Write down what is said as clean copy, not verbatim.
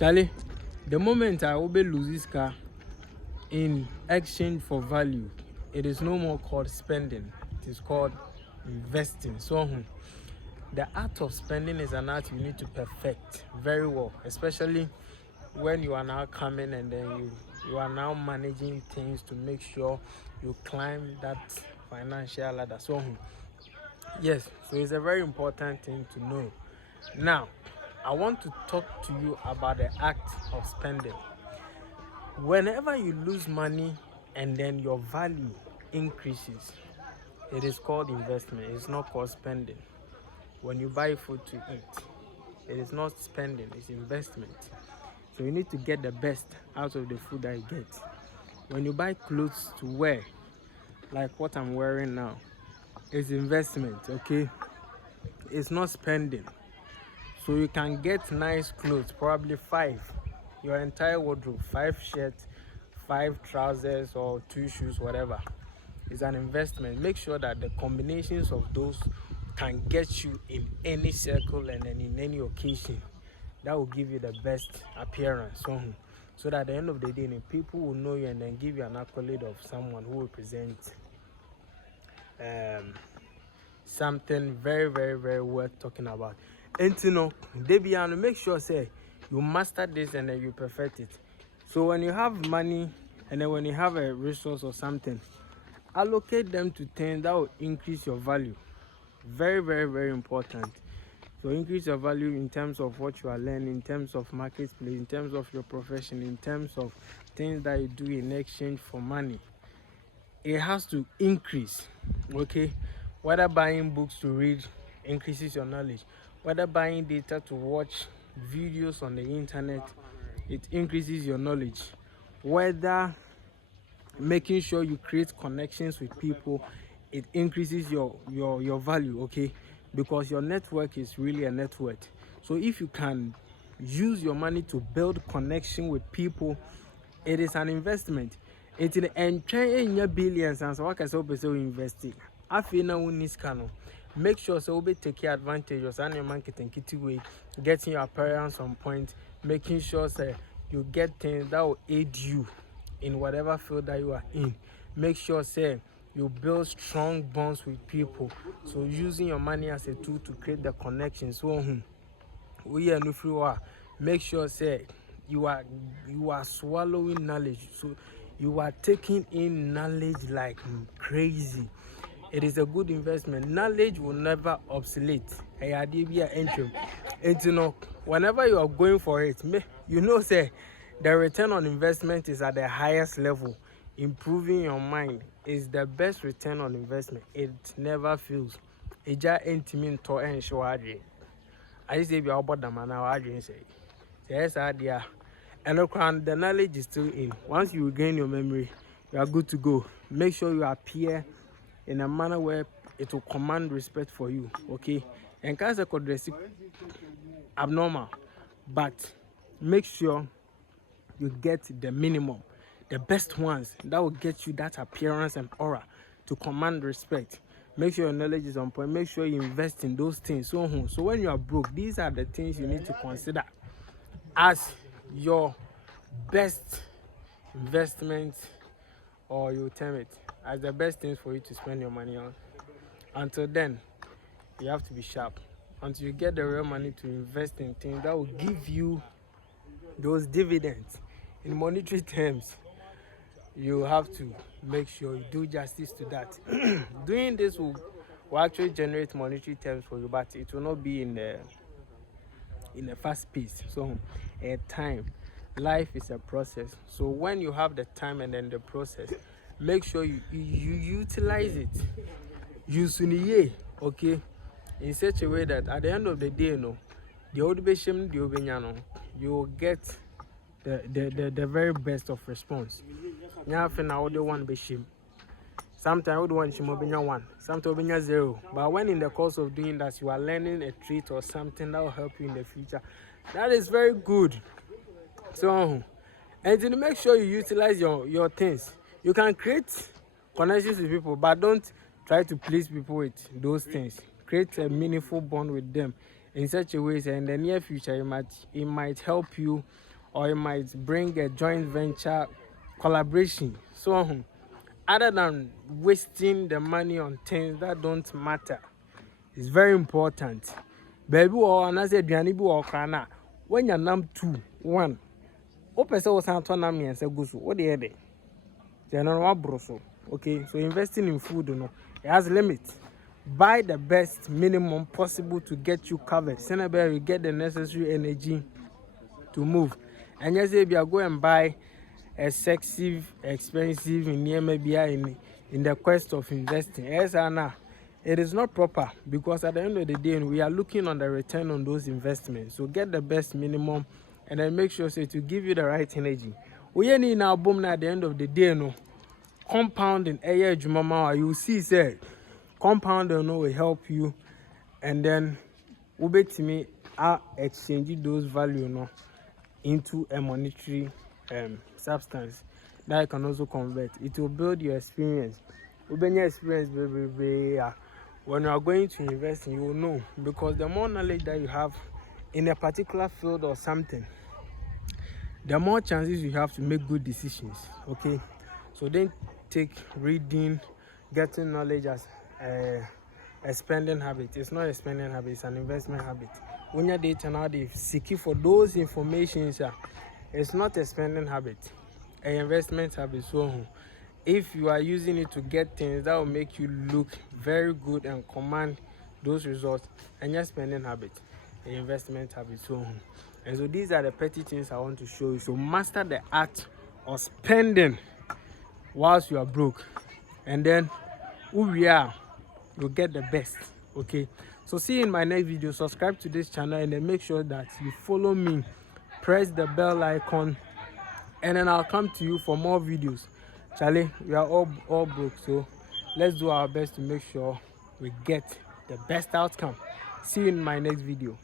Charlie, the moment I will lose this car in exchange for value, it is no more called spending, it is called investing. So the art of spending is an art you need to perfect very well, especially when you are now coming and then you are now managing things to make sure you climb that financial ladder. So yes, so it's a very important thing to know. Now I want to talk to you about the act of spending. Whenever you lose money and then your value increases, it is called investment. It's not called spending. When you buy food to eat, it is not spending, it's investment. So you need to get the best out of the food that you get. When you buy clothes to wear, like what I'm wearing now, it's investment, okay? It's not spending. So you can get nice clothes, probably 5, your entire wardrobe, 5 shirts, 5 trousers or 2 shoes, whatever. It's an investment. Make sure that the combinations of those can get you in any circle and then in any occasion. That will give you the best appearance. So that at the end of the day, people will know you and then give you an accolade of someone who represents something very, very, very worth talking about. And Debiano, make sure say you master this and then you perfect it. So when you have money and then when you have a resource or something, allocate them to things that will increase your value. Very, very, very important. So increase your value in terms of what you are learning, in terms of marketplace, in terms of your profession, in terms of things that you do in exchange for money. It has to increase, okay? Whether buying books to read increases your knowledge, whether buying data to watch videos on the internet, it increases your knowledge, whether making sure you create connections with people, it increases your value, okay? Because your network is really a network. So if you can use your money to build connection with people, it is an investment. It's in your billions and so what can so investing. I feel now in this channel. Make sure so be take advantage of any marketing kitty way, getting your appearance on point, making sure say you get things that will aid you in whatever field that you are in. Make sure say you build strong bonds with people. So using your money as a tool to create the connections. So we are no make sure say you are swallowing knowledge. So you are taking in knowledge like crazy. It is a good investment. Knowledge will never obsolete. And whenever you are going for it, you know say the return on investment is at the highest level. Improving your mind is the best return on investment. It never fails. Eja intimate to ensure I say be about the man I say. Yes, idea. And the knowledge is still in. Once you regain your memory, you are good to go. Make sure you appear in a manner where it will command respect for you, okay? And cancer could dress abnormal, but make sure you get the minimum, the best ones that will get you that appearance and aura to command respect. Make sure your knowledge is on point. Make sure you invest in those things. So when you are broke, these are the things you need to consider as your best investment, or you term it as the best things for you to spend your money on. Until then, you have to be sharp until you get the real money to invest in things that will give you those dividends in monetary terms. You have to make sure you do justice to that. Doing this will actually generate monetary terms for you, but it will not be in a fast pace. So time, life is a process. So when you have the time and then the process, make sure you utilize it. Use it, okay, in such a way that at the end of the day, the old patient, you will get the very best of response. One bashim. Sometimes would want one, sometimes 0. But when in the course of doing that, you are learning a trait or something that will help you in the future, that is very good. So, and to make sure you utilize your things, you can create connections with people, but don't try to please people with those things. Create a meaningful bond with them in such a way, and in the near future, it might help you or it might bring a joint venture collaboration. So other than wasting the money on things that don't matter, it's very important. Baby or another aduane bi wo kra na when you nam 2 1 o pese wo san to nam yen se gusu wo de ede je no wa broso. Okay, so investing in food, it has limits. Buy the best minimum possible to get you covered. Senegal, you get the necessary energy to move. And yes, if you go and buy excessive, expensive in the quest of investing, yes, Anna, it is not proper, because at the end of the day, we are looking on the return on those investments. So get the best minimum, and then make sure to give you the right energy. We need now boom at the end of the day, compounding you will see say compounding will help you, and then me exchange those value into a monetary substance that you can also convert. It will build your experience. When you are going to invest, you will know, because the more knowledge that you have in a particular field or something, the more chances you have to make good decisions. Okay, so then take reading, getting knowledge as a spending habit. It's not a spending habit, it's an investment habit. When you're dating out, seeking for those information, it's not a spending habit, an investment habit. So if you are using it to get things that will make you look very good and command those results, and your spending habit, an investment habit. So and so these are the petty things I want to show you. So master the art of spending whilst you are broke, and then who we are, you'll get the best. Okay, so see you in my next video. Subscribe to this channel, and then make sure that you follow me, press the bell icon, and then I'll come to you for more videos. Charlie, we are all broke, so let's do our best to make sure we get the best outcome. See you in my next video.